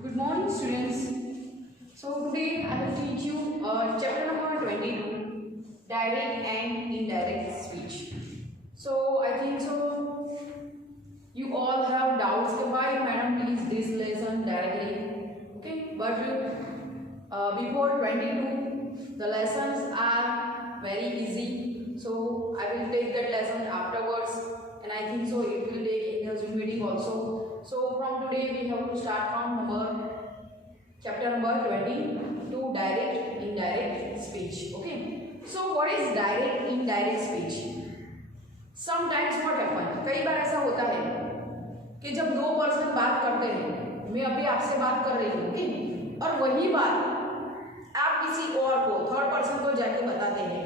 Good morning, students. So today I will teach you chapter number 22, direct and indirect speech. So I think so you all have doubts why madam teach this lesson directly. Okay, but before 22 the lessons are very easy. So I will take that lesson afterwards, and I think so it will take in the Zoom meeting also. So from today we have to start from chapter number 22, direct indirect speech. Okay, so what is direct indirect speech? Sometimes what happen, कई बार ऐसा होता है कि जब दो person बात करते हैं, मैं अभी आपसे बात कर रही हूँ और वही बात आप किसी और को थर्ड पर्सन को जाके बताते हैं,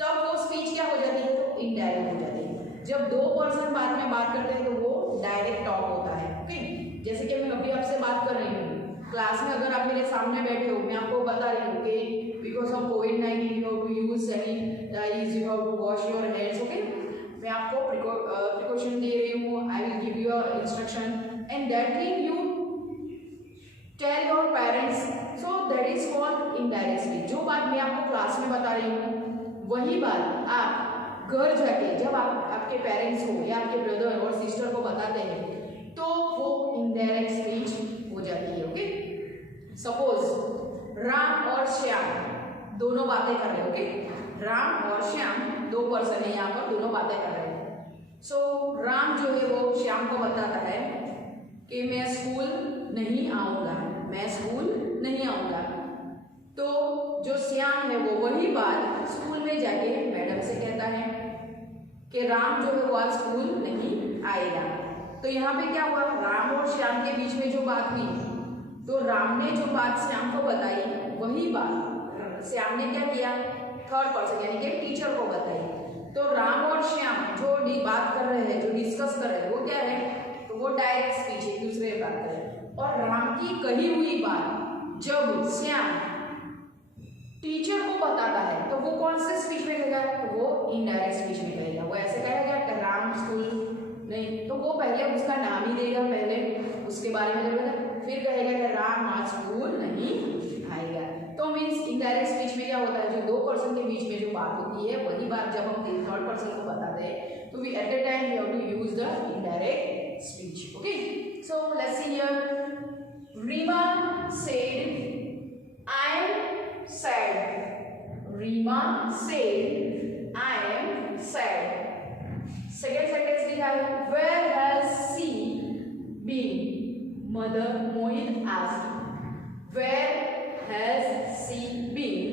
तब वो स्पीच क्या हो जाती है? तो इनडायरेक्ट हो जाती है। जब दो पर्सन बाद में बात करते हैं तो वो डायरेक्ट टॉक होता है। ओके, जैसे कि मैं अभी आपसे बात कर रही हूँ, क्लास में अगर आप मेरे सामने बैठे हो, मैं आपको बता रही हूँ कि because of COVID you have to use sanitize, you have to wash your hands. Okay, मैं आपको प्रिकॉशन दे रही हूँ, I will give you instruction and that thing you tell your parents, so that is called indirect speech. जो बात मैं आपको class में बता रही हूँ वही बात आप घर जाके जब आप आपके पेरेंट्स को या आपके ब्रदर और सिस्टर को बताते हैं तो वो इनडायरेक्ट स्पीच हो जाती है। ओके, सपोज राम और श्याम दोनों बातें कर रहे हैं। ओके, राम और श्याम दो पर्सन है, यहाँ पर दोनों बातें कर रहे हैं। सो राम जो है वो श्याम को बताता है कि मैं स्कूल नहीं आऊँगा, मैं स्कूल नहीं आऊँगा। तो जो श्याम है वो वही बात स्कूल में जाके मैडम से कहता है कि राम जो है वो आज स्कूल नहीं आएगा। तो यहाँ पे क्या हुआ, राम और श्याम के बीच में जो बात हुई, तो राम ने जो बात श्याम को बताई वही बात श्याम ने क्या किया, थर्ड पर्सन यानी कि टीचर को बताई। तो राम और श्याम जो बात कर रहे हैं, जो डिस्कस कर रहे हैं, वो क्या है, तो वो डायरेक्ट स्पीच एक दूसरे में बात कर रहे हैं। और राम की कही हुई बात जब श्याम टीचर को बताता है तो वो कौन से स्पीच में कहेगा, तो वो इनडायरेक्ट स्पीच में कहेगा। वो ऐसे कहेगा कि राम स्कूल नहीं, तो वो पहले उसका नाम ही देगा, पहले उसके बारे में जब फिर कहेगा कि राम आज स्कूल नहीं आएगा। तो मीन्स इनडायरेक्ट स्पीच में क्या होता है, जो दो पर्सन के बीच में जो बात होती है वही बात जब हम थर्ड पर्सन को बताते हैं तो we at the time we have to use the indirect speech. Okay, so let's see here, Reema said I am sad, Reema said I am sad। Second sentence लिखा है, where has she been? Mother Mohit asked, where has she been?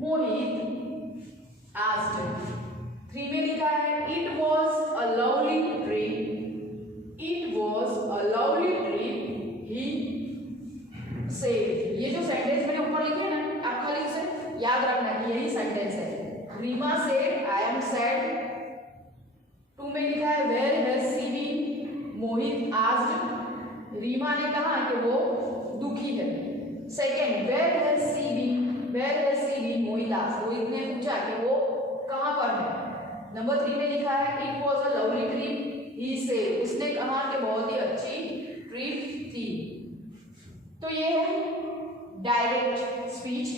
Mohit asked। 3 में लिखा है, it was a lovely trip, it was a lovely trip he said। ये जो sentence मैंने ऊपर लिखे ना, आप खाली उसे याद रखना कि यही सेंटेंस है। Reema said I am sad. 2 में लिखा है, where has she been? Mohit asked, Reema ने कहा कि वो दुखी है। Second, where has she been? Where has she been? Mohit asked, Mohit ने पूछा कि वो कहाँ पर है। नंबर 3 में लिखा है, it was a lovely trip he said, उसने कहा कि बहुत ही अच्छी ट्रिप थी। तो ये है डायरेक्ट स्पीच।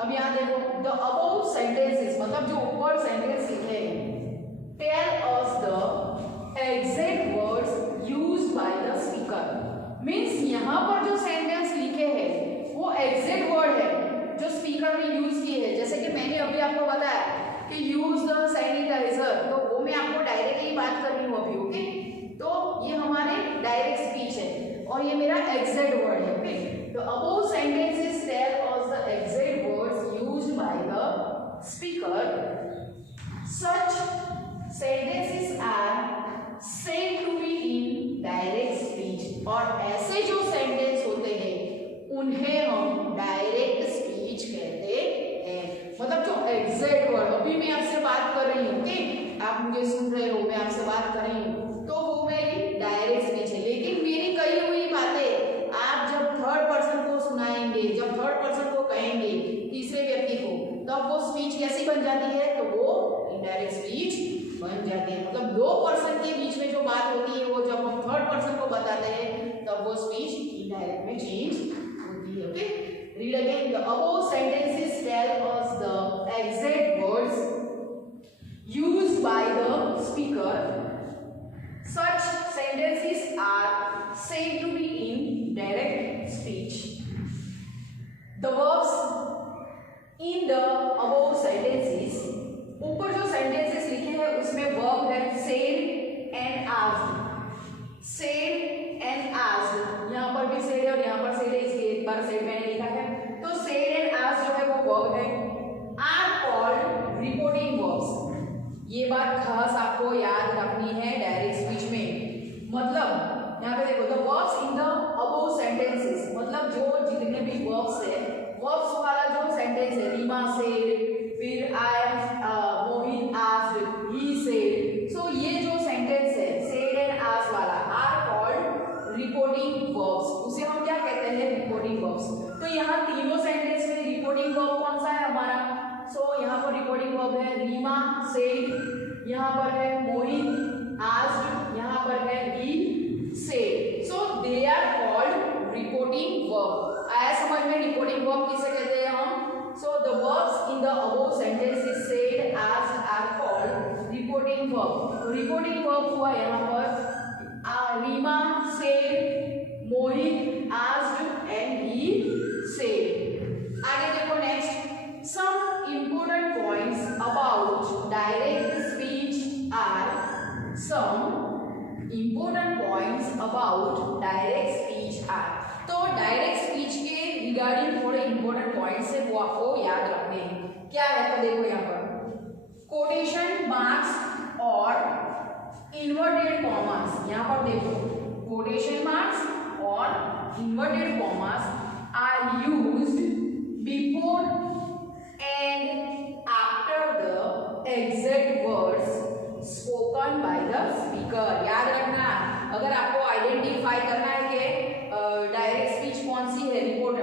अब यहाँ देखो, द अबव सेंटेंसेस, मतलब जो ऊपर सेंटेंस लिखे हैं, tell us the exact words used by the speaker. Means यहाँ पर जो सेंटेंस लिखे हैं वो एग्जैक्ट वर्ड है जो स्पीकर ने यूज किए हैं। जैसे कि मैंने अभी आपको बताया कि यूज द सैनिटाइजर, तो वो मैं आपको डायरेक्टली बात कर रही हूँ अभी। ओके, तो ये हमारे डायरेक्ट स्पीच है और ये मेरा एग्जैक्ट वर्ड है। Okay, the above sentences tell us the exact words used by the speaker. Such sentences are said to be in direct speech। और ऐसे जो सेंटेंस होते हैं उन्हें हम डायरेक्ट स्पीच कहते हैं। मतलब जो एग्जैक्ट वर्ड, अभी मैं आपसे बात कर रही हूँ, ओके, आप मुझे सुन रहे हो, मैं आपसे बात कर रही हूँ, तो वो मेरी डायरेक्ट स्पीच है। लेकिन मेरी कही हुई बातें आप जब थर्ड पर्सन को सुनाएंगे, जब थर्ड पर्सन को कहेंगे, तीसरे व्यक्ति को, तब वो स्पीच कैसी बन जाती है, तो वो इनडायरेक्ट स्पीच बन जाती है। मतलब दो पर्सन के बीच में जो बात होती है वो जब हम थर्ड पर्सन को बताते हैं तब वो स्पीच इनडायरेक्ट में change exact words used by the speaker, such sentences are said to be in direct speech. The verbs in the above sentences, ऊपर जो sentences लिखे हैं उसमें verb है said and asked, said and asked, यहाँ पर भी said है और यहाँ पर said है, इसलिए एक बार said मैंने लिखा है, तो said and asked जो है वो verb है, are called reporting verbs. ये बात खास आपको याद रखनी है डायरेक्ट स्पीच में, मतलब यहाँ पे देखो the verbs in the above sentences, मतलब जो जितने भी verbs है, verbs वाला जो sentence है, रीमा said, फिर I Mohit asked, he said, so ये जो sentence है said and asked वाला are called reporting verbs. उसे हम क्या कहते हैं? reporting verbs. तो यहाँ तीनों sentence में reporting verb कौन सा है हमारा? so यहाँ पर reporting verb है रीमा said, यहाँ पर है मोहित asked, यहाँ पर है he said. so they are called reporting verb. आया समझ में reporting verb किसे कहते हैं हम? so the verbs in the above sentences said, asked are called reporting verb. तो reporting verb हुआ यहाँ पर Reema said, Mohit asked and he said. आगे देखो next, some important points about direct speech are, some important points about direct speech are. तो direct speech के regarding थोड़े important points है वो आपको याद रखने हैं. क्या है तो देखो यहाँ पर कोटेशन मार्क्स और इन्वर्टेड कॉमास. यहाँ पर देखो कोटेशन मार्क्स और inverted commas are used before and after the exact words spoken by the speaker. याद रखना, अगर आपको आइडेंटिफाई करना है कि डायरेक्ट स्पीच कौन सी है, रिपोर्ट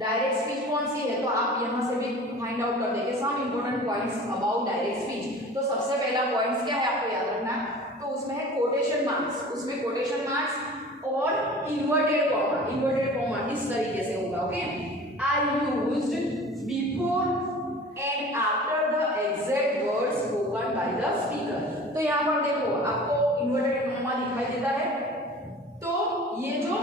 डायरेक्ट स्पीच कौन सी है, तो आप यहाँ से भी फाइंड आउट कर देंगे some important points about direct speech. तो सबसे पहला पॉइंट्स क्या है आपको याद रखना, तो उसमें है कोटेशन मार्क्स. उसमें कोटेशन मार्क्स और इन्वर्टेड कॉमा. इन्वर्टेड कॉमा इस तरीके से होगा, okay, are used before and after the exact words spoken by the speaker. तो यहाँ पर देखो आपको इन्वर्टेड कॉमा दिखाई देता है, तो ये जो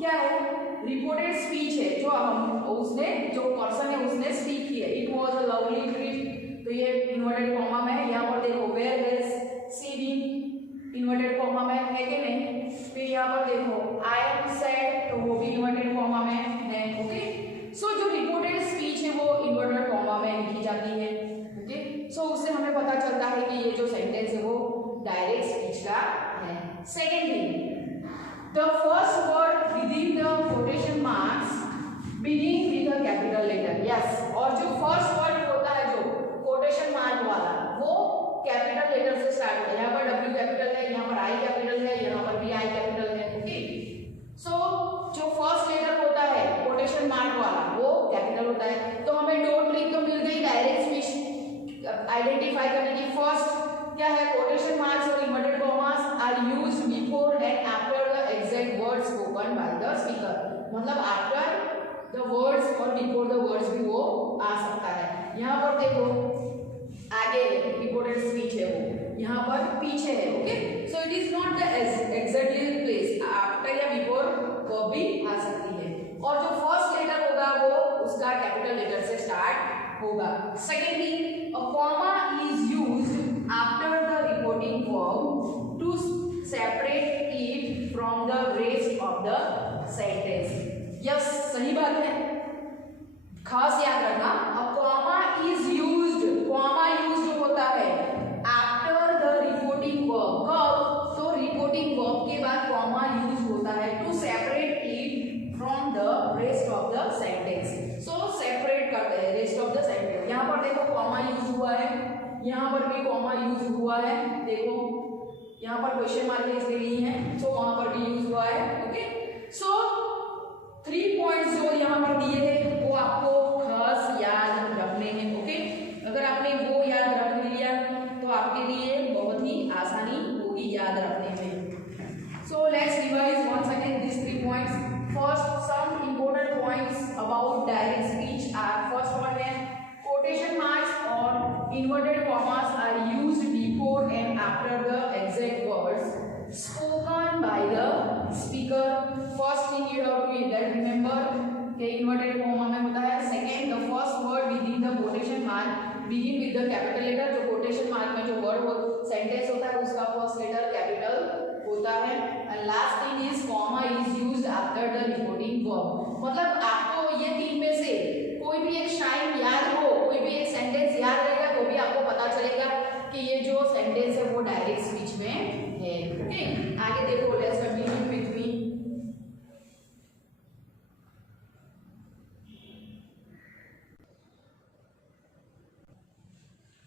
क्या है रिपोर्टेड स्पीच है, जो हम उसने जो पर्सन है उसने स्पीक की है, it was a lovely trip, तो ये इन्वर्टेड कॉमा में है. यहाँ पर देखो where has she been, inverted comma में है कि नहीं. फिर यहाँ पर देखो आई एम सैड, तो वो भी इन्वर्टेड कॉमा में है, ओके. सो जो रिपोर्टेड स्पीच है वो इन्वर्टेड कॉमा में लिखी जाती है, ओके. सो उससे हमें पता चलता है कि ये जो सेंटेंस है वो डायरेक्ट स्पीच का है. Second thing, the first word within the quotation marks begin with a capital letter. yes, और जो first word होता है जो quotation mark वाला वो कैपिटल लेटर से स्टार्ट होता है. यहाँ पर W कैपिटल है, यहाँ पर I कैपिटल है, यहाँ पर भी I कैपिटल है, ओके. सो जो फर्स्ट लेटर होता है quotation mark वाला वो कैपिटल होता है. तो हमें दो ट्रिक तो मिल गई डायरेक्ट स्पीच आइडेंटिफाई करने की. फर्स्ट क्या है, quotation marks और inverted commas are used before and after exact words spoken by the speaker. मतलब after the words और before the words भी वो आ सकता है. यहाँ पर देखो आगे reported speech है वो यहाँ पर पीछे है, okay. so it is not the exactly place, after या before वो भी आ सकती है. और जो फर्स्ट लेटर होगा वो उसका कैपिटल लेटर से स्टार्ट होगा. Secondly, a comma is used after the reporting verb to separate it from the rest of the sentence. yes, सही बात है, खास याद रखना. a comma is used, comma used होता है after the reporting verb. कब? तो reporting verb के बाद comma used होता है to separate it from the rest of the sentence. so separate करते हैं rest of the sentence. यहाँ पर देखो comma used हुआ है, यहाँ पर भी comma used हुआ है, देखो यहाँ पर क्वेश्चन मार्क इसलिए नहीं है, सो वहां पर भी यूज हुआ है, ओके. सो 3 पॉइंट्स जो यहाँ पर दिए थे वो आपको खास याद रखने हैं, ओके. अगर आपने वो याद रख लिया तो आपके लिए बहुत ही आसानी होगी याद रखने में. So let's revise once again this 3 points. First, some important points about direct speech are, first one है quotation inverted commas are used before and after the exact words spoken by the speaker. First thing you have to be that remember कि inverted comma में होता है. Second, the first word within the quotation mark begin with the capital letter. जो quotation mark में जो word हो sentence होता है उसका first letter capital होता है. And last thing is comma is used after the reporting verb. मतलब आपको ये तीन में से कोई भी एक शायद याद हो, कोई भी एक सेंटेंस याद रहेगा तो भी आपको पता चलेगा कि ये जो सेंटेंस है वो डायरेक्ट स्पीच में है. ओके, आगे देखो, let's continue with me.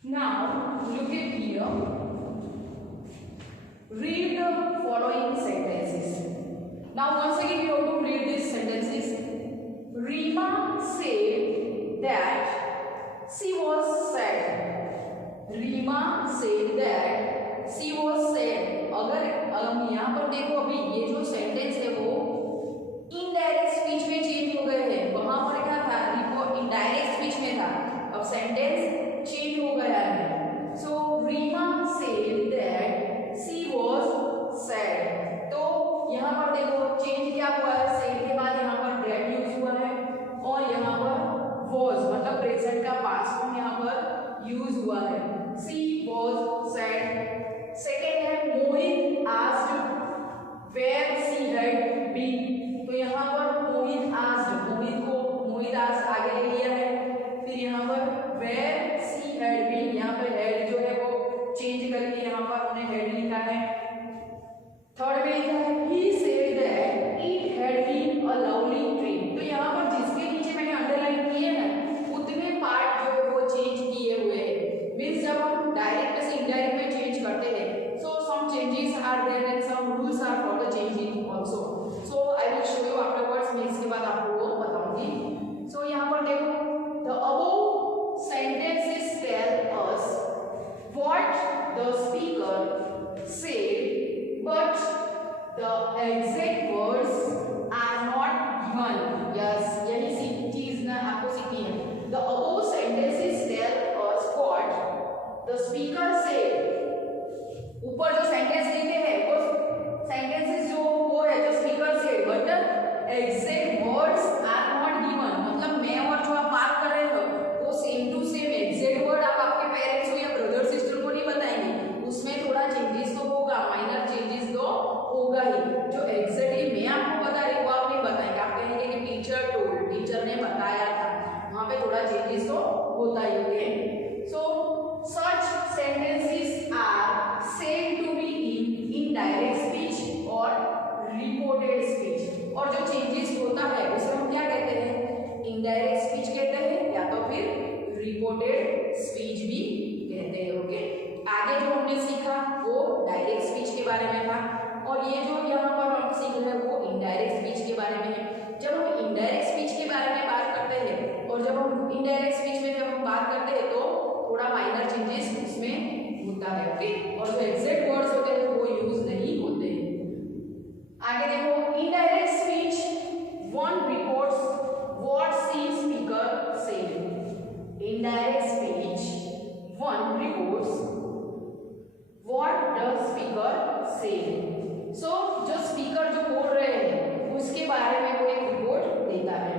Now look at here. Read the following sentences. Now once again you have to read these sentences. Rima said that she was sad. Rima said that she was sad. अगर यहाँ पर देखो, अभी ये जो sentence है वो indirect speech में चेंज हो गए हैं. वहां पर क्या था, रिपोर्ट इनडायरेक्ट स्पीच में था, अब सेंटेंस चेंज हो गया है. So Reema said that she was sad. तो यहाँ पर देखो चेंज क्या हुआ है, सेड के बाद यहाँ पर दैट यूज हुआ है और यहाँ पर वाज मतलब प्रेजेंट का पास्ट फॉर्म यहाँ पर यूज हुआ है. She was sad. सेकेंड है Mohit asked where she had been. तो यहाँ पर मोहित आस्क्ड, मोहित आस्क्ड आगे ले लिया है. फिर यहाँ पर वेयर शी हैड बीन, यहाँ पर हैड जो है वो चेंज करके यहाँ पर उन्हें हैड लिखा है. थर्ड में लिखा है he said that it had been a lovely trip. तो यहाँ पर जिसके नीचे मैंने अंडरलाइन किए हैं उतने पार्ट जो है वो चेंज किए हुए हैं. मींस जब हम डायरेक्ट से इनडायरेक्ट में चेंज करते हैं so some changes are there and some rules are for the changing also. So I will show you afterwards. मैं इसके बाद आपको वो बताऊंगी. So यहाँ पर देखो, the above sentences tell us what the speaker said but the exact words are not given. Yes, यही चीज ना आपको सीखनी है. The above sentences tell us what the speaker said. ऊपर जो सेंटेंस लिखे हैं वो सेंटेंसेस जो वो है जो स्पीकर से, but exact words are not given. मतलब मैं और जो आप बात कर रहे हो वो same to same exact word आप आपके पेरेंट्स को या ब्रदर सिस्टर को नहीं बताएंगे. उसमें थोड़ा चेंजेस तो होगा, माइनर चेंजेस तो होगा ही. जो एग्जैक्टली मैं आपको बता रही हूँ वो आप नहीं बताएंगे. आप कहेंगे कि टीचर टोल्ड, टीचर ने बताया था. वहाँ पे थोड़ा चेंजेस तो होता ही है. सो such sentences are said to be in indirect speech or reported speech. और जो changes होता है उसे हम क्या कहते हैं, indirect speech कहते हैं या तो फिर reported speech भी कहते हैं. ओके, आगे जो हमने सीखा वो डायरेक्ट स्पीच के बारे में था और ये जो यहाँ पर हम सीख रहे हैं वो इनडायरेक्ट स्पीच के बारे में है. जब हम इनडायरेक्ट स्पीच के बारे में बात करते हैं और जब हम इनडायरेक्ट स्पीच में जब हम बात करते हैं तो थोड़ा माइनर चेंजेस उसमें होता है. ओके, और जो एग्जैक्ट वर्ड्स होते हैं वो यूज नहीं होते. आगे देखो, indirect speech one reports what the speaker said. Indirect speech one reports what the speaker said. So जो स्पीकर जो बोल रहे हैं उसके बारे में वो एक रिपोर्ट देता है.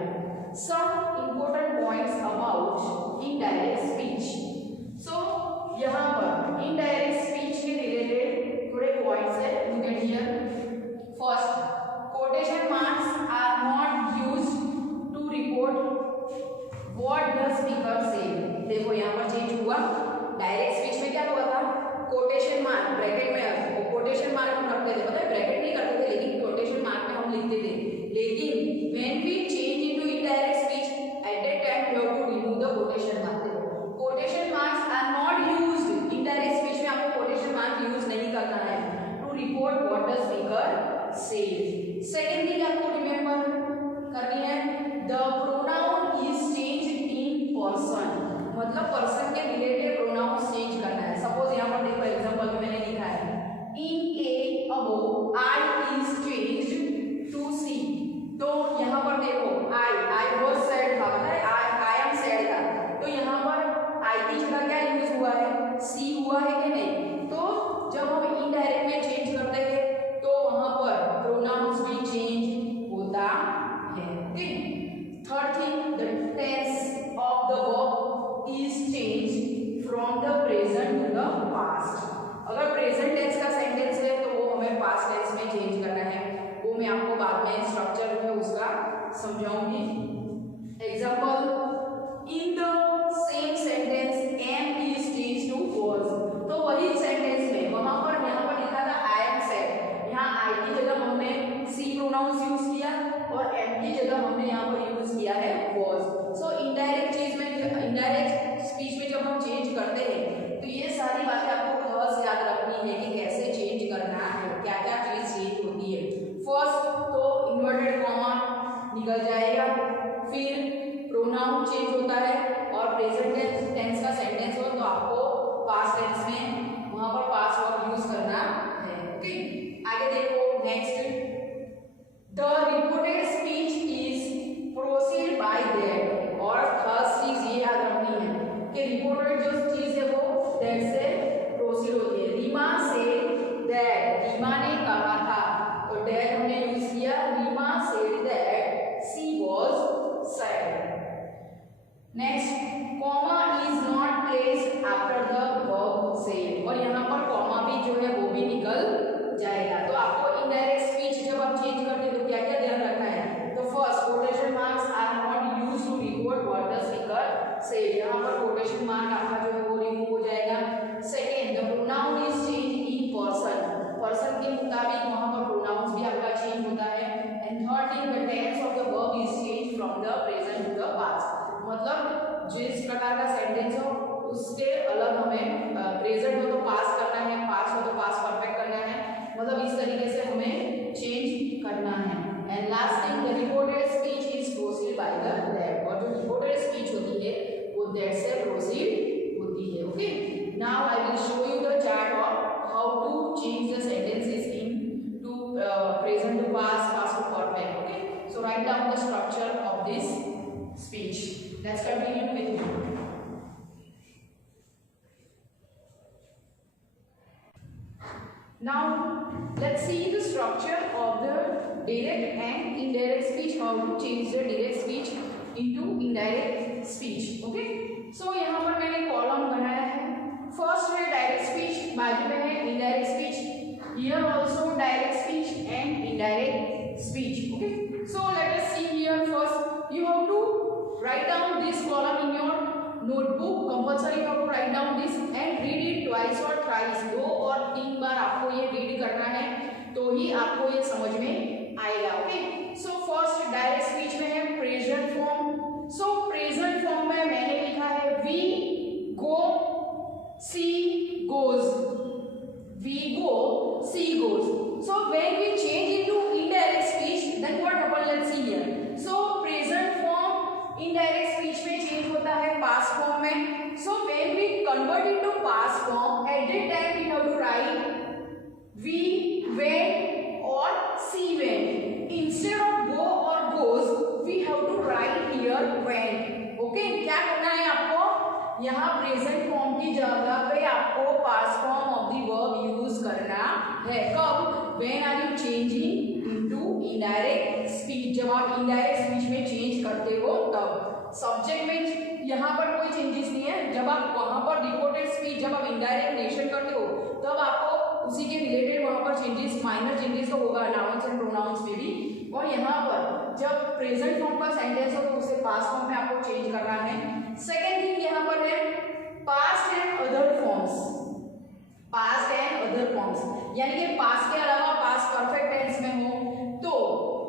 Some important points about indirect speech. So यहाँ पर इनडायरेक्ट स्पीच के रिलेटेड थोड़े पॉइंट्स है. Look at here. First, quotation marks are not used to report what the speaker said. देखो यहाँ पर चेंज हुआ. डायरेक्ट स्पीच में क्या हुआ था, कोटेशन मार्क ब्रैकेट में, कोटेशन मार्क हम रखते थे, पता है ब्रैकेट नहीं करते थे लेकिन कोटेशन मार्क में हम लिखते थे. लेकिन when we change into indirect speech at that time you have to remove the quotation mark. Quotation marks are not used. Indirect speech में आपको कोटेशन मार्क यूज नहीं करना है to report what the speaker said. Second thing आपको remember करनी है, the pronoun is changed in person. मतलब person के रिलेटेड प्रोनाउन चेंज करना है. सपोज यहाँ पर देखो एग्जांपल में मैंने लिखा है in A above I is changed to C. तो यहाँ पर देखो आई वाज सैड था, पता है आई एम सैड था. तो यहाँ पर आई की जगह क्या यूज हुआ समझाऊंगी। Example, in the same sentence am is change to was, तो वही सेंटेंस में वहां पर यहाँ पर लिखा था आई एम सेड, यहाँ आई की जगह हमने सी प्रोनाउंस यूज किया और एम की जगह हमने यहाँ पर यूज किया है वॉज। सो इनडायरेक्ट चीज में, इनडायरेक्ट स्पीच में जब हम चेंज करते हैं तो ये सारी बातें आपको खास याद रखनी है कि कैसे चेंज करना है, क्या क्या चीज चेंज होती है। फर्स्ट तो इन्वर्टेड कॉमा निकल जाएगा, फिर प्रोनाउन चेंज होता है और प्रेजेंट टेंस का सेंटेंस हो तो आपको पास्ट टेंस में वहां पर पास्ट वर्ब यूज करना है। ओके, आगे देखो next, the reported speech is proceed by that, और थर्ड चीज ये याद रखनी है कि रिपोर्टेड जो चीज है वो दैट से प्रोसीड होती है। रीमा से दैट, रीमा ने कहा था तो दैट हमने यूज किया, Reema said that she was sad. Next, comma is not placed after the verb said, और यहाँ पर कॉमा भी जो है वो भी निकल जाएगा। तो आपको इनडायरेक्ट स्पीच जब आप चेंज करते हैं तो क्या क्या ध्यान रखना है। तो first, quotation marks are not used to record what the speaker said, यहाँ पर कोटेशन मार्क आपका जो है वो रिमूव हो जाएगा। Second, the pronoun is change in person, person के मुताबिक वहाँ पर प्रोनाउंस भी आपका चेंज होता है। And third thing, the tense of the verb is change from the present to the past, मतलब जिस प्रकार का सेंटेंस हो उसके अलग हमें प्रेजेंट हो तो पास्ट करना है, पास्ट हो तो पास्ट परफेक्ट करना है, मतलब इस तरीके से हमें चेंज करना है। And last thing, the reported speech is proceed by the that, और जो रिपोर्टेड स्पीच होती है वो दैट से प्रोसीड होती है। Okay, now I will show you the chart of how to change the sentences in to present to past, past to perfect. Okay, so write down the structure of this speech. Let's continue with you. Now let's see the structure of the direct and indirect speech, how to change the direct speech into indirect speech. Okay, so यहाँ पर मैंने column बनाया है, first है direct speech, बाजू में है indirect speech, here also direct speech and indirect speech. Okay, so let us see here. First you have to write down this column in your notebook. Compulsory you have to write down this and read it twice or thrice. 2 और 3 बार आपको ये read करना है तो ही आपको ये समझ में आएगा. Okay, so first direct speech में है present form. So present form में मैंने लिखा है we go she goes, we go she goes. So when we change into indirect speech then what happen, let's see here. So present indirect speech में change होता है past form में. So when we convert into past form at that time we have to write we went और she went. Instead of go और goes we have to write here went. Okay, क्या करना है आपको, यहाँ present form की जगह पे आपको past form of the verb use करना है. कब, when are you changing indirect speech, जब आप इनडायरेक्ट स्पीच में चेंज करते हो तब. सब्जेक्ट में यहाँ पर कोई चेंजेस नहीं है. जब आप वहां पर रिपोर्टेड स्पीच, जब आप इनडायरेक्ट नेशन करते हो तब आपको उसी के रिलेटेड वहां पर चेंजेस, माइनर चेंजेस तो होगा नाउन्स एंड प्रोनाउंस में भी. और यहाँ पर जब प्रेजेंट फॉर्म का सेंटेंस हो तो उसे पास्ट फॉर्म में आपको चेंज करना है. सेकेंड थिंग यहाँ पर है past and other forms. Past and other forms यानी कि पास्ट के अलावा पास्ट परफेक्ट टेंस में हो तो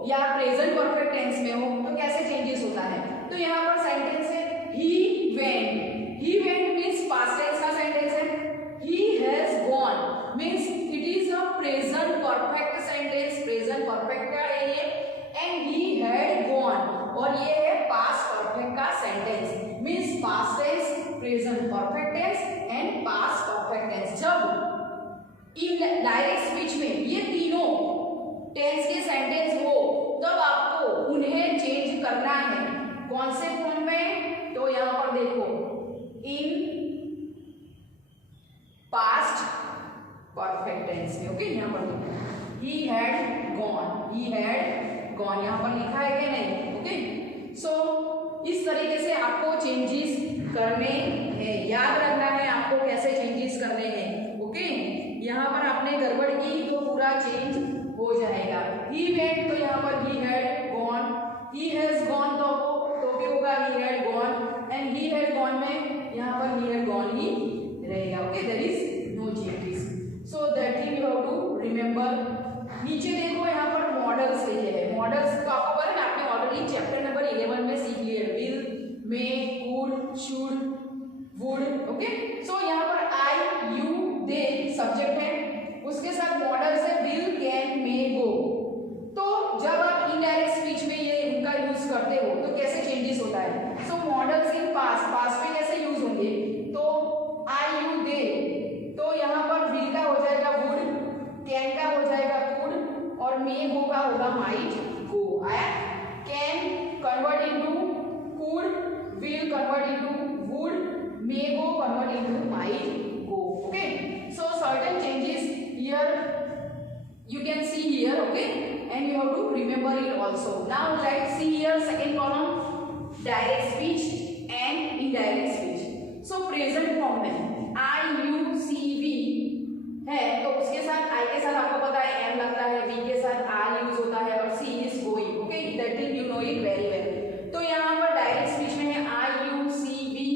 या प्रेजेंट परफेक्ट टेंस में हो तो कैसे चेंजेस होता है. तो यहाँ पर सेंटेंस है he went. He went means past tense का सेंटेंस है. He has gone means it is a present perfect sentence, present perfect का है ये. एंड ही हैड गॉन और ये है पास्ट परफेक्ट का sentence means past tense, present perfect tense and past perfect tense. जब इन डायरेक्ट स्पीच में ये तीनों टेंस के सेंटेंस हो तब आपको उन्हें चेंज करना है. कौन से फॉर्म में, तो यहां पर देखो इन पास्ट परफेक्ट टेंस में. ओके, यहां पर देखो ही had gone, he had gone यहां पर लिखा है कि नहीं. ओके, सो इस तरीके से आपको चेंजेस करने हैं, याद रखना है आपको कैसे चेंजेस करने हैं. ओके, यहाँ पर आपने गड़बड़ की तो पूरा चेंज हो जाएगा. ही वेंट तो यहाँ पर he had gone, he one में यहाँ पर नियर गॉन ही रहेगा। Okay, there is no changes. So that thing you have to remember. नीचे देखो यहाँ पर मॉडल्स लिखे हैं। मॉडल्स तो आपको पता है ना, आपने ऑलरेडी चैप्टर नंबर 11 में सीख लिया है, will, may, could, should, would. Okay, so यहाँ पर आई, यू, दे सब्जेक्ट है, उसके साथ मॉडल्स है विल, कैन, मे, गो। तो जब आप इनडायरेक्ट स्पीच में ये उनका यूज करते हो तो कैसे चेंजेस होता है। सो मॉडल्स इन पास्ट, पास्ट में कैसे यूज होंगे, तो आई, यू, दे, तो यहाँ पर विल का हो जाएगा वुड, कैन का हो जाएगा कुड, और मे, गो का होगा माइट, गो। आया, can convert into could, will convert into would, may go convert into might go. Okay, so certain changes here you can see here. Okay, and you have to remember it also. Now let's see here second column, direct speech and indirect speech. So present form में I, you, C, V है, तो उसके साथ I के साथ आपको पता है M लगता है, V के साथ R यूज होता है, और C is going. Okay, that thing you know it very well. तो यहाँ पर डायरेक्ट स्पीच में है I, you, C, V,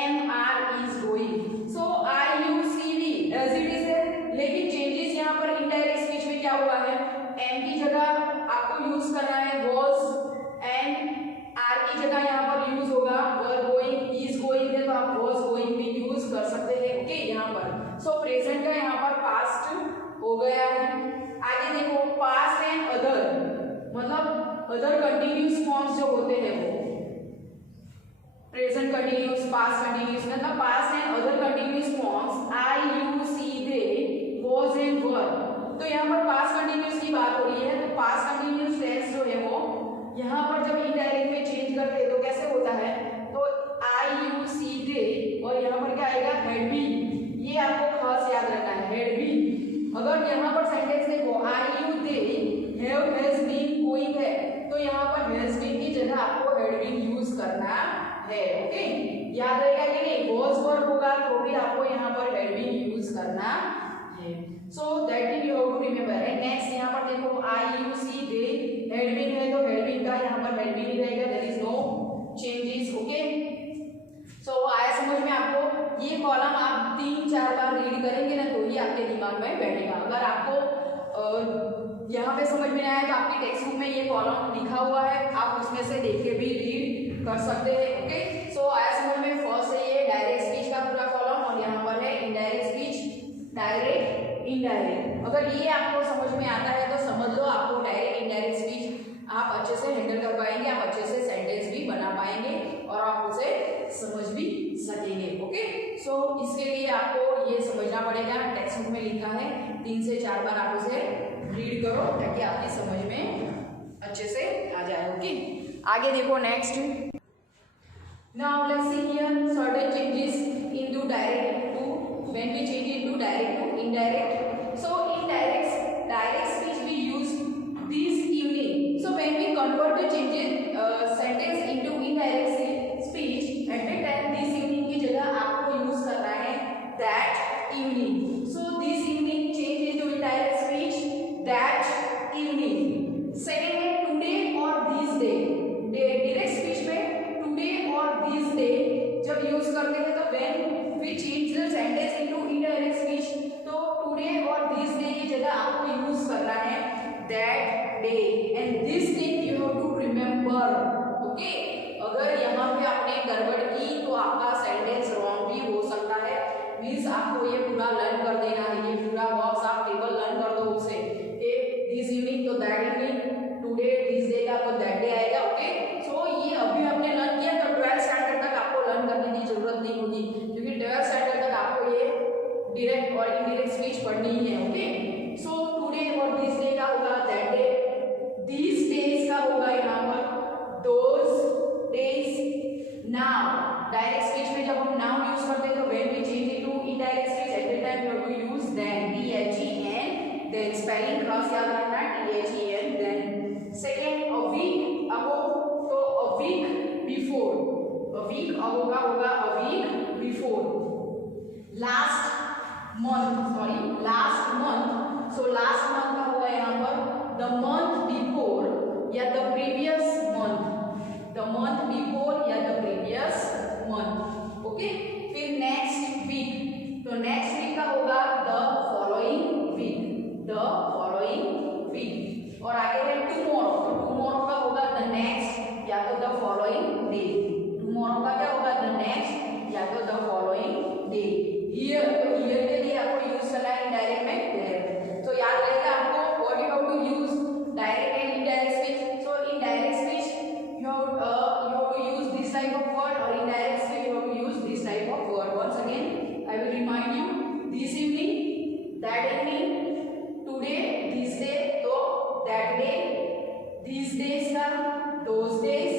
M, R is going. So I, you, C, V as it is है, लेकिन चेंजेस यहाँ पर इनडायरेक्ट स्पीच में क्या हुआ है, एम की जगह आपको यूज करना है वॉज, एंड आर की जगह यहाँ पर यूज होगा वर गोइंग, इज गोइंग है तो आप वॉज गोइंग भी यूज कर सकते हैं। ओके, यहाँ पर सो प्रेजेंट का यहाँ पर पास्ट हो गया है। आगे देखो पास्ट एंड अदर, मतलब अदर कंटिन्यूस फॉर्म्स जो होते हैं वो प्रेजेंट कंटिन्यूस, पास्ट कंटिन्यूस, मतलब past and other continuous forms I, you, she, they, was and were। तो यहाँ पर पास्ट कंटिन्यूस की बात हो रही है, तो पास्ट कंटिन्यूस टेंस जो है वो यहाँ पर जब इनडायरेक्ट में चेंज करते हैं तो कैसे होता है, तो आई, यू, सी, दे, और यहाँ पर क्या आएगा, हैड बीन। ये आपको खास याद रखना है, हैड बीन। अगर यहाँ पर सेंटेंस देखो I, you, they, have, has been, going है, तो यहाँ पर हैज बीन की जगह आपको हैड बीन यूज करना है। ओके, याद रहेगा कि नहीं, was वर्ब होगा तो भी आपको यहाँ पर हैड बीन यूज करना है। So that thing you have to remember। And next यहाँ पर देखो I, you, see, they, had been है तो had been का यहाँ पर had been ही रहेगा, there is no changes। okay, so आया समझ में आपको। ये कॉलम आप 3-4 बार रीड करेंगे ना तो ये आपके दिमाग में बैठेगा। अगर आपको यहाँ पे समझ में आया तो आपकी टेक्स्ट बुक में ये कॉलम लिखा हुआ है, आप उसमें से देख के भी रीड कर सकते हैं। ओके, सो आया समझ में। फर्स्ट है ये डायरेक्ट स्पीच का पूरा कॉलम, और यहाँ पर है इनडायरेक्ट स्पीच, डायरेक्ट, इनडायरेक्ट। अगर ये आपको समझ में आता है तो समझ लो आपको डायरेक्ट इनडायरेक्ट स्पीच आप अच्छे से हैंडल कर पाएंगे, आप अच्छे से सेंटेंस भी बना पाएंगे और आप उसे समझ भी सकेंगे। ओके, सो इसके लिए आपको ये समझना पड़ेगा, टेक्स्ट बुक में लिखा है, 3 से 4 बार आप उसे रीड करो ताकि आपकी समझ में अच्छे से आ जाए। ओके, आगे देखो next. Now let's see here certain changes into direct to when we change into direct to indirect। so in direct speech we use this evening। so when we convert the changes sentence into indirect speech, at the time this evening की जगह आपको use करना है that evening। so this evening change into indirect speech, that evening। second है today और this day। direct speech में today और this day जब यूज करते हैं तो when we change the sentence into indirect speech, तो today और this day की जगह आपको यूज करना है that day। and this thing you have to remember। okay, अगर यहाँ पे आपने गड़बड़ की तो आपका सेंटेंस रॉन्ग भी हो सकता है। मीन्स आपको ये पूरा लर्न कर देना है, ये पूरा बॉक्स आप टेबल लर्न कर दो उसे। दिस इवनिंग तो that evening, today this day का तो दैट डे आएगा। ओके, सो ये अभी आपने लर्न किया तो 12th स्टैंडर्ड तक आपको लर्न करने की जरूरत नहीं होगी, क्योंकि 12th स्टैंडर्ड तक आपको ये डायरेक्ट और इनडायरेक्ट स्पीच पढ़नी ही है। ओके, सो टुडे और दिस डे का होगा दैट डे, दिस डेज का होगा यहाँ पर those days. Now direct speech में जब हम नाउ यूज करते हैं तो when we change into indirect speech at the time you have to use then, THEN, then spelling खास याद रखना THEN, then. Second a week ago, तो a week before, a week ago का होगा a week before. Last month, sorry last month, so last month का होगा यहाँ पर द मंथ बिफोर या the previous month, the month before या the previous month। या तो द फॉलोइंग डे, टुमारो का क्या होगा द नेक्स्ट, या तो द फॉलोइंग डे। हियर, तो हियर के लिए आपको यूज करना है इनडायरेक्ट में देयर। तो याद रहेगा आपको what you have to use direct and indirect speech. So in direct speech you have to use this type of word, or in direct speech you have to use this type of word. Once again I will remind you, this evening, that evening, today, this day, तो that day, these days का those days,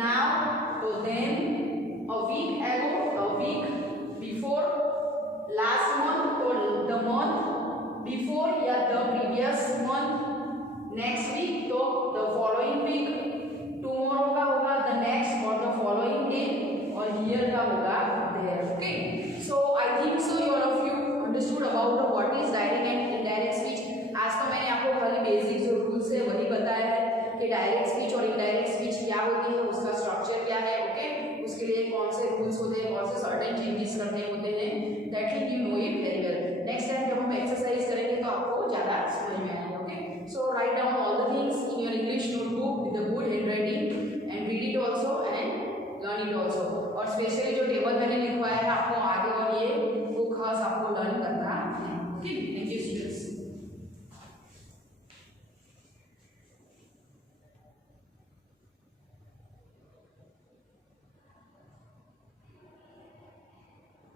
now तो then, a week ago, a week before, last month तो the month before या the previous month, next week तो the following week, tomorrow का होगा the next or the following day, और here का होगा there. Okay, so I think so you all of you understood about the what is direct and indirect speech. आज तो मैंने आपको खाली बेसिक जो रूल्स है वही बताया है कि डायरेक्ट स्पीच और इनडायरेक्ट स्पीच क्या होती है, उसका स्ट्रक्चर क्या है। ओके, उसके लिए कौन से रूल्स होते हैं, कौन से सर्टेन चेंजेस करने होते हैं, that thing you know it very well. Next time जब हम एक्सरसाइज करेंगे तो आपको ज़्यादा समझ में आएगा। Okay, so write down all the things in your English notebook with a good handwriting and read it also and learn it also. और स्पेशली जो टेबल मैंने लिखवाया है आपको आगे और ये वो खास आपको लर्न करना है। Okay, thank you students.